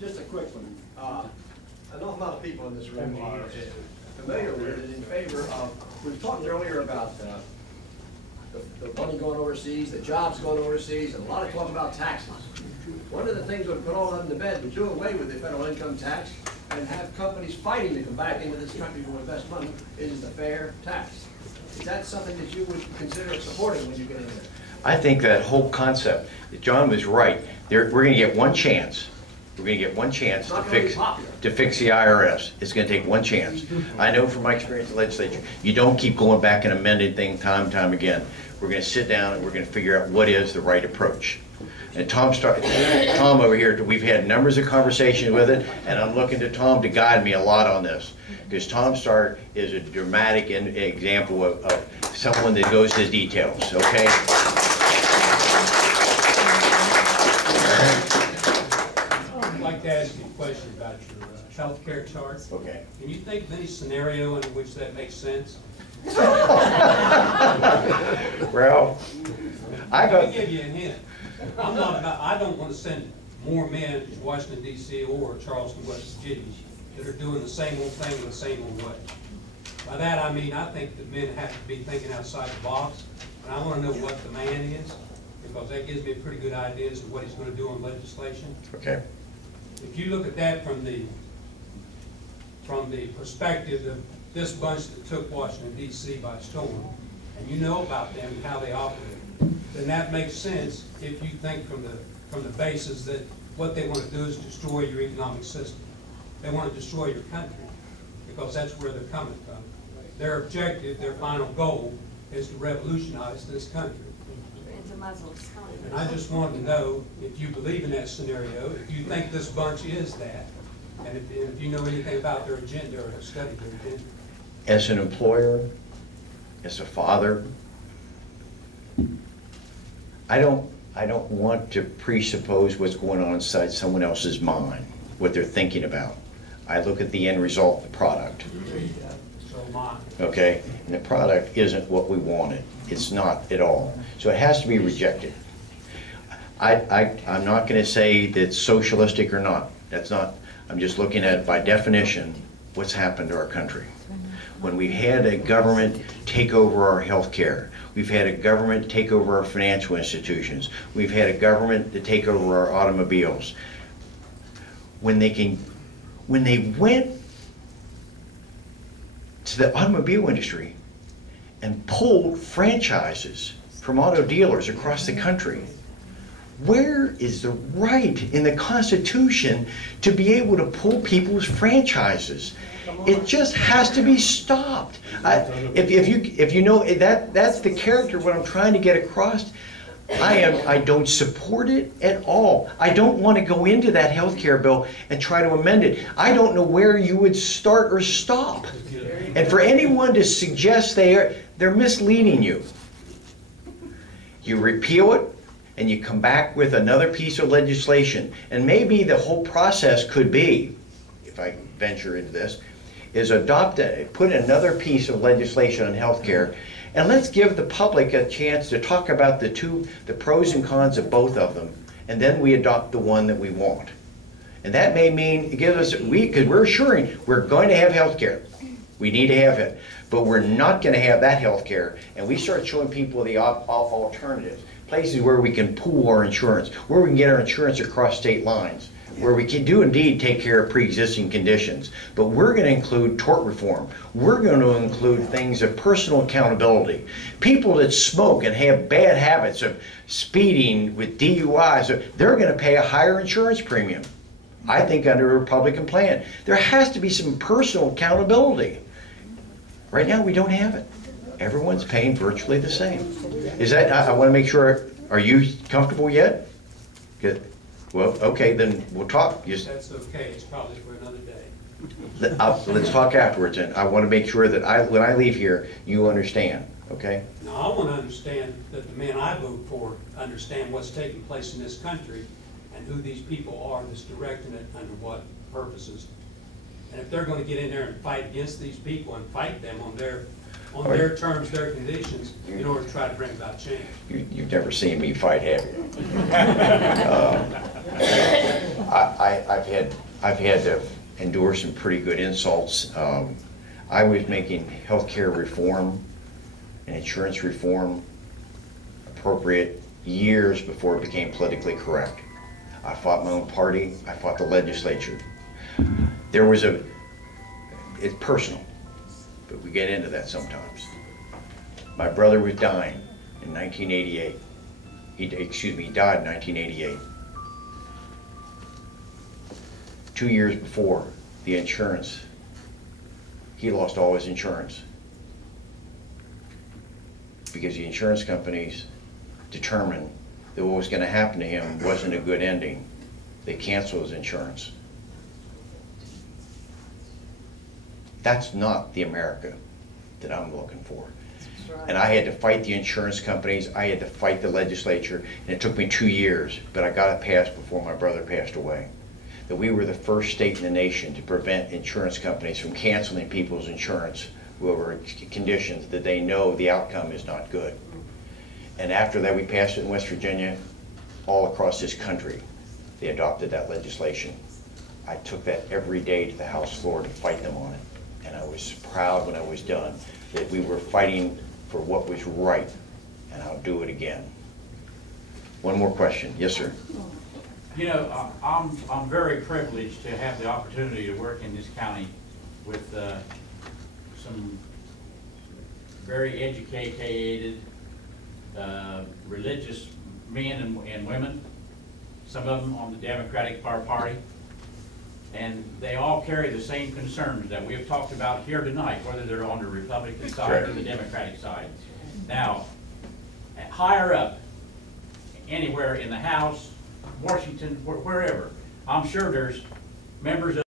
Just a quick one. An awful lot of people in this room are familiar with it, in favor of, we were talking earlier about the money going overseas, the jobs going overseas, and a lot of talk about taxes. One of the things that would put all of them to bed would do away with the federal income tax and have companies fighting to come back into this country to invest money is the fair tax. Is that something that you would consider supporting when you get in there? I think that whole concept, John was right. We're going to get one chance. We're going to get one chance to fix the IRS. It's going to take one chance. I know from my experience in the legislature, you don't keep going back and amending things time and time again. We're going to sit down and we're going to figure out what is the right approach. And Tom over here, we've had numbers of conversations with it, and I'm looking to Tom to guide me a lot on this. Because Tom Stark is a dramatic example of someone that goes to the details, okay? I'd like to ask you a question about your health care chart. Okay. Can you think of any scenario in which that makes sense? Well, I'll give you a hint. I don't want to send more men to Washington, D.C. or Charleston, West Virginia that are doing the same old thing in the same old way. By that I mean I think that men have to be thinking outside the box, and I want to know what the man is, because that gives me a pretty good idea as to what he's going to do on legislation. Okay. If you look at that from the perspective of this bunch that took Washington, D.C. by storm, and you know about them and how they operate, then that makes sense if you think from the basis that what they want to do is destroy your economic system. They want to destroy your country, because that's where they're coming from. Their objective, their final goal, is to revolutionize this country. And I just wanted to know if you believe in that scenario, if you think this bunch is that, and if you know anything about their agenda or have studied their agenda. As an employer, as a father, I don't want to presuppose what's going on inside someone else's mind, what they're thinking about. I look at the end result, the product. Okay, and the product isn't what we wanted. It's not at all. So it has to be rejected. I'm not going to say that it's socialistic or not. That's not. I'm just looking at, by definition, what's happened to our country. When we've had a government take over our health care, we've had a government take over our financial institutions, we've had a government to take over our automobiles. When they went to the automobile industry and pulled franchises from auto dealers across the country, where is the right in the Constitution to be able to pull people's franchises? It just has to be stopped. If you know that's the character of what I'm trying to get across. I don't support it at all. I don't want to go into that health care bill and try to amend it. I don't know where you would start or stop. And for anyone to suggest they're misleading you. You repeal it and you come back with another piece of legislation. And maybe the whole process could be, if I venture into this, is put another piece of legislation on health care, and let's give the public a chance to talk about the pros and cons of both of them, and then we adopt the one that we want. And that may mean it gives us, because we're assuring we're going to have health care. We need to have it, but we're not going to have that health care, and we start showing people the alternatives, places where we can pool our insurance, where we can get our insurance across state lines, where we can do indeed take care of pre-existing conditions. But we're going to include tort reform. We're going to include things of personal accountability. People that smoke and have bad habits of speeding with DUIs, they're going to pay a higher insurance premium. I think under a Republican plan. There has to be some personal accountability. Right now we don't have it. Everyone's paying virtually the same. Is that, I want to make sure, are you comfortable yet? Good. Well, okay, then we'll talk. That's okay. It's probably for another day. Let's talk afterwards, and I want to make sure that when I leave here, you understand, okay? Now, I want to understand that the men I vote for understand what's taking place in this country and who these people are that's directing it under what purposes. And if they're going to get in there and fight against these people and fight them on their on their terms, their conditions, in order to try to bring about change. You've never seen me fight, have you? I've had to endure some pretty good insults. I was making healthcare reform and insurance reform appropriate years before it became politically correct. I fought my own party, I fought the legislature. It's personal, but we get into that sometimes. My brother was dying in 1988. He died in 1988. 2 years before, the insurance, he lost all his insurance because the insurance companies determined that what was going to happen to him wasn't a good ending. They canceled his insurance. That's not the America that I'm looking for. And I had to fight the insurance companies, I had to fight the legislature, and it took me 2 years, but I got it passed before my brother passed away. That we were the first state in the nation to prevent insurance companies from canceling people's insurance who were conditions that they know the outcome is not good. And after that, we passed it in West Virginia, all across this country. They adopted that legislation. I took that every day to the House floor to fight them on it. And I was proud when I was done that we were fighting for what was right, and I'll do it again. One more question. Yes, sir. You know, I'm very privileged to have the opportunity to work in this county with some very educated, religious men and women, some of them on the Democratic Party, and they all carry the same concerns that we have talked about here tonight, whether they're on the Republican side or the Democratic side. Now, higher up, anywhere in the House, Washington, wherever, I'm sure there's members of